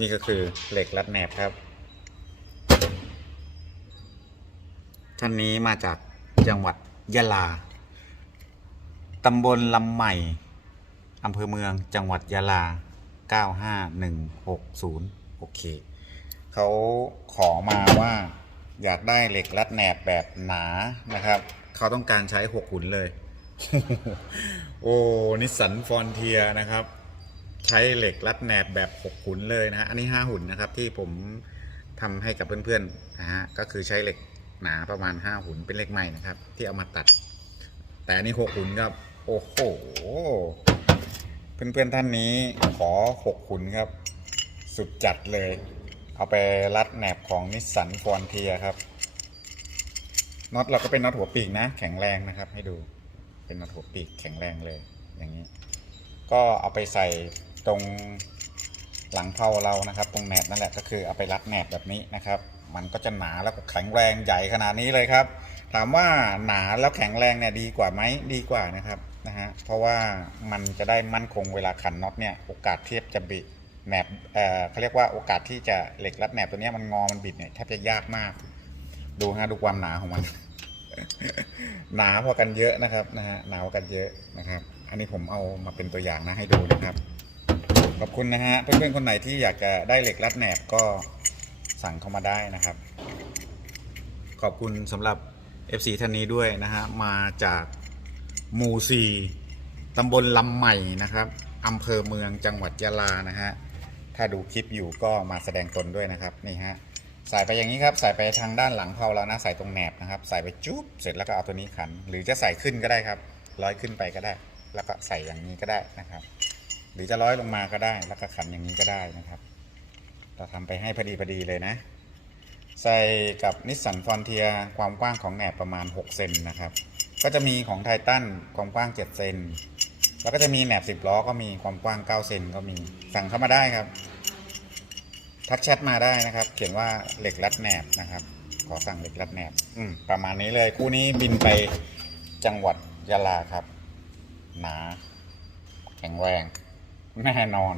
นี่ก็คือเหล็กรัดแหนบครับ ท่านนี้มาจากจังหวัดยะลา ตำบลลำใหม่ อำเภอเมืองจังหวัดยะลา 95160 โอเค เขาขอมาว่าอยากได้เหล็กรัดแหนบแบบหนานะครับ เขาต้องการใช้หกหุ่นเลย โอ้ นิสสันฟอนเทียนะครับ ใช้เหล็กรัดแหนบแบบหกหุ่นเลยนะฮะอันนี้ห้าหุ่นนะครับที่ผมทำให้กับเพื่อนๆนะฮะก็คือใช้เหล็กหนาประมาณห้าหุ่นเป็นเหล็กใหม่นะครับ ที่เอามาตัด แต่อันนี้หกหุ่นครับโอ้โหเพื่อนๆท่านนี้ขอหกหุ่นครับ สุดจัดเลย เอาไปรัดแหนบของนิสสันฟอนเทียครับน็อตเราก็เป็นน็อตหัวปีกนะ แข็งแรงนะครับ ให้ดูเป็นน็อตหัวปีกแข็งแรงเลยอย่างนี้ ก็เอาไปใส่ ตรงหลังเพาเรานะครับ ตรงแหนบนั่นแหละก็คือเอาไปรัดแหนบแบบนี้นะครับ มันก็จะหนาแล้วก็แข็งแรงใหญ่ขนาดนี้เลยครับ ถามว่าหนาแล้วแข็งแรงเนี่ยดีกว่าไหมดีกว่านะครับนะฮะเพราะว่ามันจะได้มั่นคงเวลาขันน็อตเนี่ยโอกาสเทียบจะบิดแหนบเอ่อเขาเรียกว่าโอกาสที่จะเหล็กรัดแหนบตัวนี้มันงอมันบิดเนี่ยแทบจะยากมาก ดูฮะดูความหนาของมัน หนาพอกันเยอะนะครับนะฮะหนากว่ากันเยอะนะครับ อันนี้ผมเอามาเป็นตัวอย่างนะให้ดูนะครับ ขอบคุณนะฮะ เพื่อนๆคนไหนที่อยากจะได้เหล็กรัดแหนบก็สั่งเข้ามาได้นะครับ ขอบคุณสำหรับ FC ท่านนี้ด้วยนะฮะ มาจากหมู่ซีตำบลลำใหม่นะครับอำเภอเมืองจังหวัดยะลานะฮะ ถ้าดูคลิปอยู่ก็มาแสดงตนด้วยนะครับ นี่ฮะ ใส่ไปอย่างนี้ครับ ใส่ไปทางด้านหลังเพลาแล้วนะ ใส่ตรงแหนบนะครับ ใส่ไปจุ๊บ เสร็จแล้วก็เอาตัวนี้ขัน หรือจะใส่ขึ้นก็ได้ครับ ร้อยขึ้นไปก็ได้ แล้วก็ใส่อย่างนี้ก็ได้นะครับ หรือจะร้อยลงมาก็ได้ แล้วก็ขันอย่างนี้ก็ได้นะครับ เราทำไปให้พอดีพอดีเลยนะ ใส่กับนิสสันฟอนเทียความกว้างของแหนบประมาณ 6 เซนนะครับ ก็จะมีของไททันความกว้าง 7 เซน แล้วก็จะมีแหนบ 10 ล้อก็มีความกว้าง 9 เซนก็มี สั่งเข้ามาได้ครับ ทักแชทมาได้นะครับ เขียนว่าเหล็กรัดแหนบนะครับ ขอสั่งเหล็กรัดแหนบ อืมประมาณนี้เลย คู่นี้บินไปจังหวัดยะลาครับ หนา แข็งแรง แน่นอน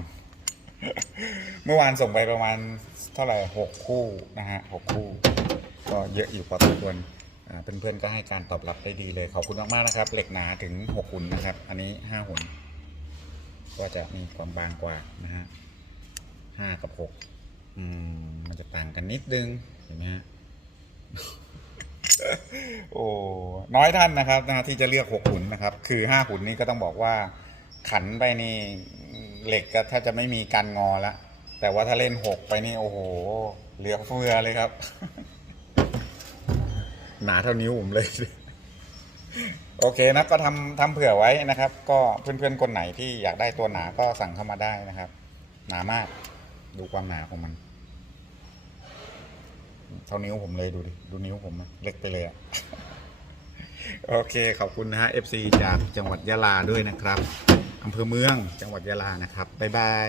เมื่อวานส่งไปประมาณเท่าไหร่หกคู่นะฮะหกคู่ ก็เยอะอยู่พอสมควรอ่าเพื่อนๆก็ให้การตอบรับได้ดีเลย ขอบคุณมากๆนะครับ เหล็กหนาถึงหกหุ่นนะครับ อันนี้ห้าหุ่น ก็จะมีความบางกว่านะฮะห้ากับหกอืมมันจะต่างกันนิดนึงเห็นไหมฮะโอ้น้อยท่านนะครับนะที่จะเลือกหกหุ่นนะครับ คือห้าหุ่นนี่ก็ต้องบอกว่าขันไปนี่ เหล็กก็แทบจะไม่มีการงอแล้วแต่ว่าถ้าเล่นหกไปนี่โอ้โห เหลือเฟือเลยครับ หนาเท่านิ้วผมเลย โอเคนะก็ทำทำเผื่อไว้นะครับ ก็เพื่อนๆคนไหนที่อยากได้ตัวหนาก็สั่งเข้ามาได้นะครับ หนามาก ดูความหนาของมัน เท่านิ้วผมเลยดูดิดูนิ้วผมเล็กไปเลยอะโอเค ขอบคุณนะฮะ FC จากจังหวัดยะลาด้วยนะครับ อำเภอเมืองจังหวัดยะลานะครับ บ๊ายบาย